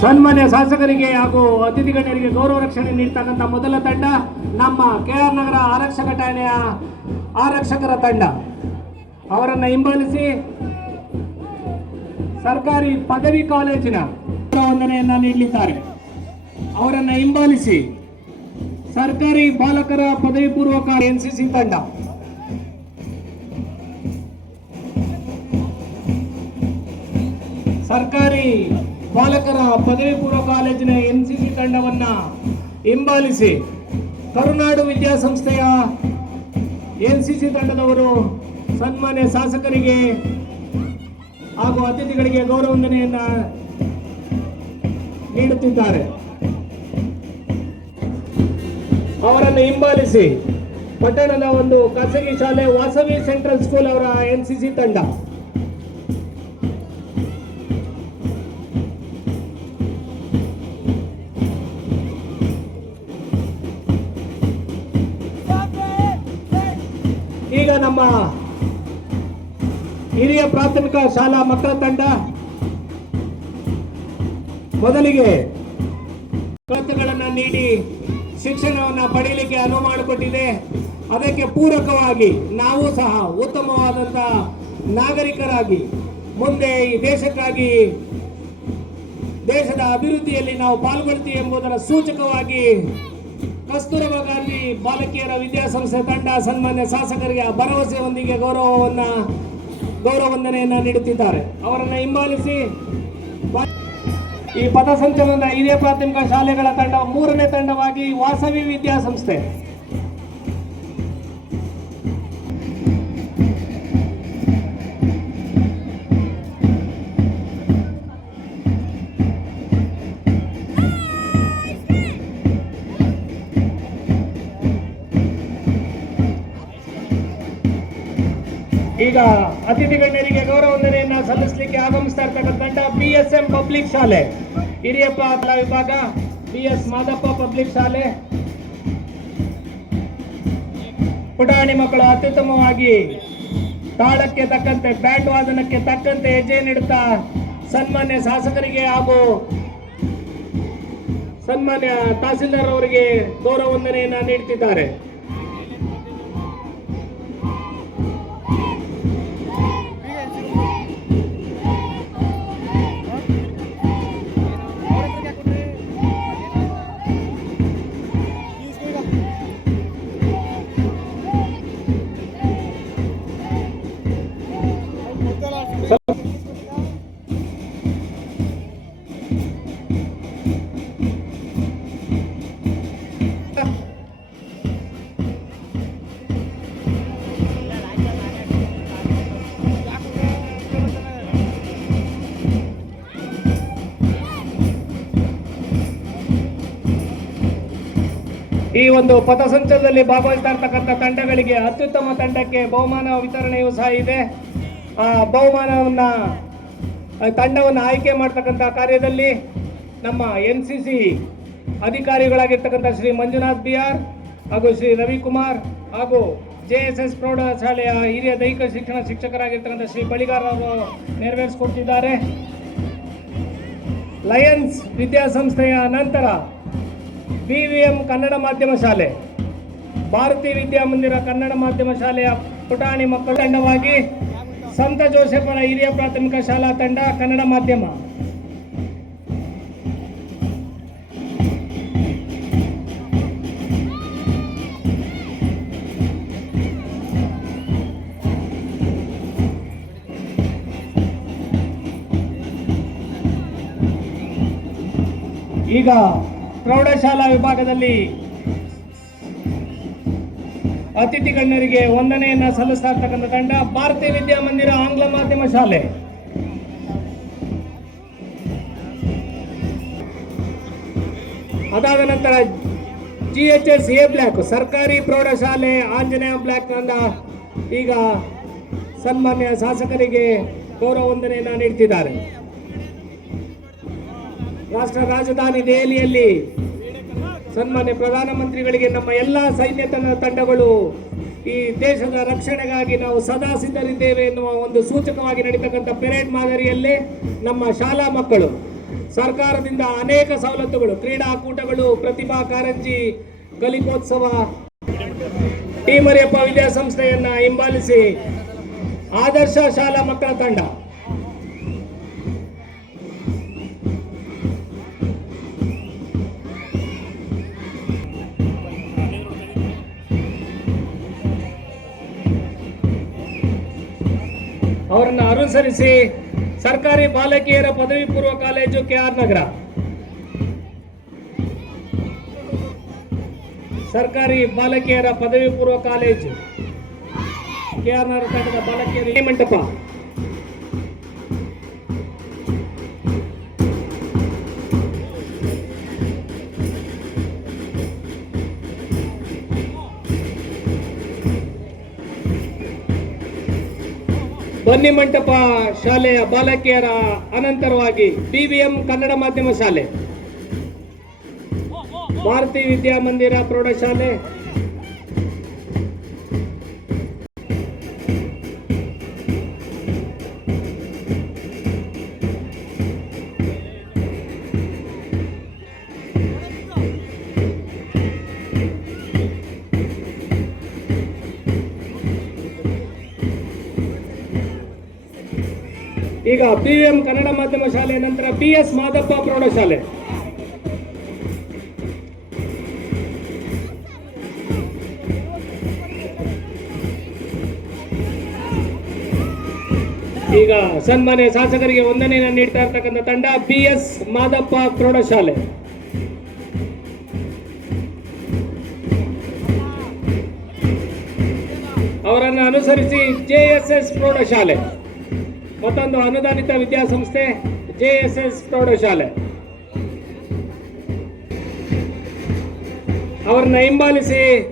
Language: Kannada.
ಸನ್ಮಾನ್ಯ ಶಾಸಕರಿಗೆ ಹಾಗೂ ಅತಿಥಿ ಗಣ್ಯರಿಗೆ ಗೌರವ ರಕ್ಷಣೆ ನೀಡ್ತಕ್ಕಂಥ ಮೊದಲ ತಂಡ ನಮ್ಮ ಕೆ ಆರ್ ನಗರ ಆರಕ್ಷಕ ಠಾಣೆಯ ಆರಕ್ಷಕರ ತಂಡ. ಅವರನ್ನು ಹಿಂಬಾಲಿಸಿ ಸರ್ಕಾರಿ ಪದವಿ ಕಾಲೇಜಿನ ವಂದನೆಯನ್ನ ನೀಡಲಿದ್ದಾರೆ. ಅವರನ್ನು ಹಿಂಬಾಲಿಸಿ ಸರ್ಕಾರಿ ಬಾಲಕರ ಪದವಿ ಪೂರ್ವ ಸಿ ತಂಡ. ಸರ್ಕಾರಿ ಬಾಲಕರ ಪದವಿ ಪೂರ್ವ ಕಾಲೇಜಿನ ಎನ್ ಸಿ ಸಿ ತಂಡವನ್ನ ಹಿಂಬಾಲಿಸಿ ಕರುನಾಡು ವಿದ್ಯಾಸಂಸ್ಥೆಯ ಎನ್ ಸಿ ಸಿ ತಂಡದವರು ಸನ್ಮಾನ್ಯ ಶಾಸಕರಿಗೆ ಹಾಗೂ ಅತಿಥಿಗಳಿಗೆ ಗೌರವಂದನೆಯನ್ನ ನೀಡುತ್ತಿದ್ದಾರೆ. ಅವರನ್ನು ಹಿಂಬಾಲಿಸಿ ಪಟ್ಟಣದ ಒಂದು ಖಾಸಗಿ ಶಾಲೆ ವಾಸವಿ ಸೆಂಟ್ರಲ್ ಸ್ಕೂಲ್ ಅವರ ಎನ್ ಸಿ ಸಿ ತಂಡ. ನಮ್ಮ ಹಿರಿಯ ಪ್ರಾಥಮಿಕ ಶಾಲಾ ಮಕ್ಕಳ ತಂಡ, ಮೊದಲಿಗೆ ನೀಡಿ ಶಿಕ್ಷಣವನ್ನು ಪಡೆಯಲಿಕ್ಕೆ ಅನುವು ಮಾಡಿಕೊಟ್ಟಿದೆ. ಅದಕ್ಕೆ ಪೂರಕವಾಗಿ ನಾವು ಸಹ ಉತ್ತಮವಾದಂತಹ ನಾಗರಿಕರಾಗಿ ಮುಂದೆ ಈ ದೇಶಕ್ಕಾಗಿ, ದೇಶದ ಅಭಿವೃದ್ಧಿಯಲ್ಲಿ ನಾವು ಪಾಲ್ಗೊಳ್ತೀವಿ ಎಂಬುದರ ಸೂಚಕವಾಗಿ ಕಸ್ತೂರಬಾ ಗಾಂಧಿ ಬಾಲಕಿಯರ ವಿದ್ಯಾಸಂಸ್ಥೆ ತಂಡ ಸನ್ಮಾನ್ಯ ಶಾಸಕರಿಗೆ ಭರವಸೆಯೊಂದಿಗೆ ಗೌರವವನ್ನ, ಗೌರವವಂದನೆಯನ್ನ ನೀಡುತ್ತಿದ್ದಾರೆ. ಅವರನ್ನು ಹಿಂಬಾಲಿಸಿ ಈ ಪಥಸಂಚಲನದ ಹಿರಿಯ ಪ್ರಾಥಮಿಕ ಶಾಲೆಗಳ ತಂಡ ಮೂರನೇ ತಂಡವಾಗಿ ವಾಸವಿ ವಿದ್ಯಾಸಂಸ್ಥೆ. ಈಗ ಅತಿಥಿ ಗಣ್ಯರಿಗೆ ಗೌರವಂದನೆಯನ್ನ ಸಲ್ಲಿಸಲಿಕ್ಕೆ ಆಗಮಿಸ್ತಾ ಇರ್ತಕ್ಕಂಥ ಎಸ್ ಎಂ ಪಬ್ಲಿಕ್ ಶಾಲೆ ಹಿರಿಯಪ್ಪ ಕಲಾ ವಿಭಾಗ ಬಿ ಎಸ್ ಮಾದಪ್ಪ ಪಬ್ಲಿಕ್ ಶಾಲೆ ಪುಟಾಣಿ ಮಕ್ಕಳು ಅತ್ಯುತ್ತಮವಾಗಿ ತಾಳಕ್ಕೆ ತಕ್ಕಂತೆ, ಬ್ಯಾಂಡ್ ವಾದನಕ್ಕೆ ತಕ್ಕಂತೆ ಹೆಜ್ಜೆ ನೀಡುತ್ತಾ ಸನ್ಮಾನ್ಯ ಶಾಸಕರಿಗೆ ಹಾಗೂ ಸನ್ಮಾನ್ಯ ತಹಸೀಲ್ದಾರ್ ಅವರಿಗೆ ಗೌರವ ವಂದನೆಯನ್ನ ನೀಡುತ್ತಿದ್ದಾರೆ ಈ ಒಂದು ಪಥಸಂಚಲನದಲ್ಲಿ ಭಾಗವಹಿಸ್ತಾ ಇರ್ತಕ್ಕಂಥ ತಂಡಗಳಿಗೆ ಅತ್ಯುತ್ತಮ ತಂಡಕ್ಕೆ ಬಹುಮಾನ ವಿತರಣೆಯೂ ಸಹ ಇದೆ. ಆ ಬಹುಮಾನವನ್ನ ತಂಡವನ್ನು ಆಯ್ಕೆ ಮಾಡ್ತಕ್ಕಂಥ ಕಾರ್ಯದಲ್ಲಿ ನಮ್ಮ ಎನ್ ಸಿ ಸಿ ಅಧಿಕಾರಿಗಳಾಗಿರ್ತಕ್ಕಂಥ ಶ್ರೀ ಮಂಜುನಾಥ್ ಬಿ ಆರ್ ಹಾಗೂ ಶ್ರೀ ರವಿಕುಮಾರ್ ಹಾಗೂ ಜೆ ಎಸ್ ಎಸ್ ಪ್ರೌಢಶಾಲೆಯ ಹಿರಿಯ ದೈಹಿಕ ಶಿಕ್ಷಣ ಶಿಕ್ಷಕರಾಗಿರ್ತಕ್ಕಂಥ ಶ್ರೀ ಬಳಿಗಾರ್ ಅವರು ನೆರವೇರಿಸಿಕೊಡ್ತಿದ್ದಾರೆ ಲಯನ್ಸ್ ವಿದ್ಯಾಸಂಸ್ಥೆಯ ನಂತರ ಬಿ ವಿ ಎಂ ಕನ್ನಡ ಮಾಧ್ಯಮ ಶಾಲೆ. ಭಾರತೀಯ ವಿದ್ಯಾಮಂದಿರ ಕನ್ನಡ ಮಾಧ್ಯಮ ಶಾಲೆಯ ಪುಟಾಣಿ ಮಕ್ಕಳ ತಂಡವಾಗಿ ಸಂತ ಜೋಸೆಫರ ಹಿರಿಯ ಪ್ರಾಥಮಿಕ ಶಾಲಾ ತಂಡ ಕನ್ನಡ ಮಾಧ್ಯಮ. ಈಗ ಪ್ರೌಢಶಾಲಾ ವಿಭಾಗದಲ್ಲಿ ಅತಿಥಿ ಗಣ್ಯರಿಗೆ ವಂದನೆಯನ್ನು ಸಲ್ಲಿಸ್ತಾ ಇರ್ತಕ್ಕಂಥ ತಂಡ ಭಾರತೀಯ ವಿದ್ಯಾಮಂದಿರ ಆಂಗ್ಲ ಮಾಧ್ಯಮ ಶಾಲೆ. ಅದಾದ ನಂತರ G H S A block, ಸರ್ಕಾರಿ ಪ್ರೌಢಶಾಲೆ ಆಂಜನೇಯ ಬ್ಲಾಕ್ ತಂಡ ಈಗ ಸನ್ಮಾನ್ಯ ಶಾಸಕರಿಗೆ ಗೌರವ ವಂದನೆಯನ್ನು ನೀಡ್ತಿದ್ದಾರೆ. ರಾಷ್ಟ್ರ ರಾಜಧಾನಿ ದೆಹಲಿಯಲ್ಲಿ ಸನ್ಮಾನ್ಯ ಪ್ರಧಾನಮಂತ್ರಿಗಳಿಗೆ ನಮ್ಮ ಎಲ್ಲ ಸೈನ್ಯ ತಂಡಗಳು ಈ ದೇಶದ ರಕ್ಷಣೆಗಾಗಿ ನಾವು ಸದಾ ಸಿದ್ಧರಿದ್ದೇವೆ ಎನ್ನುವ ಒಂದು ಸೂಚಕವಾಗಿ ನಡೀತಕ್ಕಂಥ ಪೆರೇಡ್ ಮಾದರಿಯಲ್ಲಿ ನಮ್ಮ ಶಾಲಾ ಮಕ್ಕಳು, ಸರ್ಕಾರದಿಂದ ಅನೇಕ ಸವಲತ್ತುಗಳು ಕ್ರೀಡಾಕೂಟಗಳು ಪ್ರತಿಭಾ ಕಾರಂಜಿ, ಕಲಿಕೋತ್ಸವ, ಟಿ ಮರಿಯಪ್ಪ ವಿದ್ಯಾಸಂಸ್ಥೆಯನ್ನ ಹಿಂಬಾಲಿಸಿ ಆದರ್ಶ ಶಾಲಾ ಮಕ್ಕಳ ತಂಡ. ಅವರನ್ನ ಅನುಸರಿಸಿ ಸರ್ಕಾರಿ ಬಾಲಕಿಯರ ಪದವಿ ಪೂರ್ವ ಕಾಲೇಜು ಕೆ ಆರ್ ನಗರ. ಸರ್ಕಾರಿ ಬಾಲಕಿಯರ ಪದವಿ ಪೂರ್ವ ಕಾಲೇಜು ಕೆ ಆರ್ ನಗರ ಬಾಲಕಿಯರ ಮಂಟಪ. ಬನ್ನಿ ಮಂಟಪ ಶಾಲೆಯ ಬಾಲಕಿಯರ ಅನಂತರವಾಗಿ ಪಿವಿಎಂ ಕನ್ನಡ ಮಾಧ್ಯಮ ಶಾಲೆ. ಭಾರತಿ ವಿದ್ಯಾಮಂದಿರ ಪ್ರೌಢಶಾಲೆ. ಈಗ ಪಿ ಎಂ ಕನ್ನಡ ಮಾಧ್ಯಮ ಶಾಲೆ, ನಂತರ ಪಿ ಎಸ್ ಮಾದಪ್ಪ ಪ್ರೌಢಶಾಲೆ. ಈಗ ಸನ್ಮಾನ್ಯ ಶಾಸಕರಿಗೆ ವಂದನೆಯನ್ನು ನೀಡ್ತಾ ಇರ್ತಕ್ಕಂಥ ತಂಡ ಬಿ ಎಸ್ ಮಾದಪ್ಪ ಪ್ರೌಢಶಾಲೆ. ಅವರನ್ನು ಅನುಸರಿಸಿ ಜೆ ಎಸ್ ಎಸ್ ಪ್ರೌಢಶಾಲೆ. ಮತ್ತೊಂದು ಅನುದಾನಿತ ವಿದ್ಯಾಸಂಸ್ಥೆ ಜೆ ಎಸ್ ಎಸ್ ಪ್ರೌಢಶಾಲೆ. ಅವರನ್ನ ಹಿಂಬಾಲಿಸಿ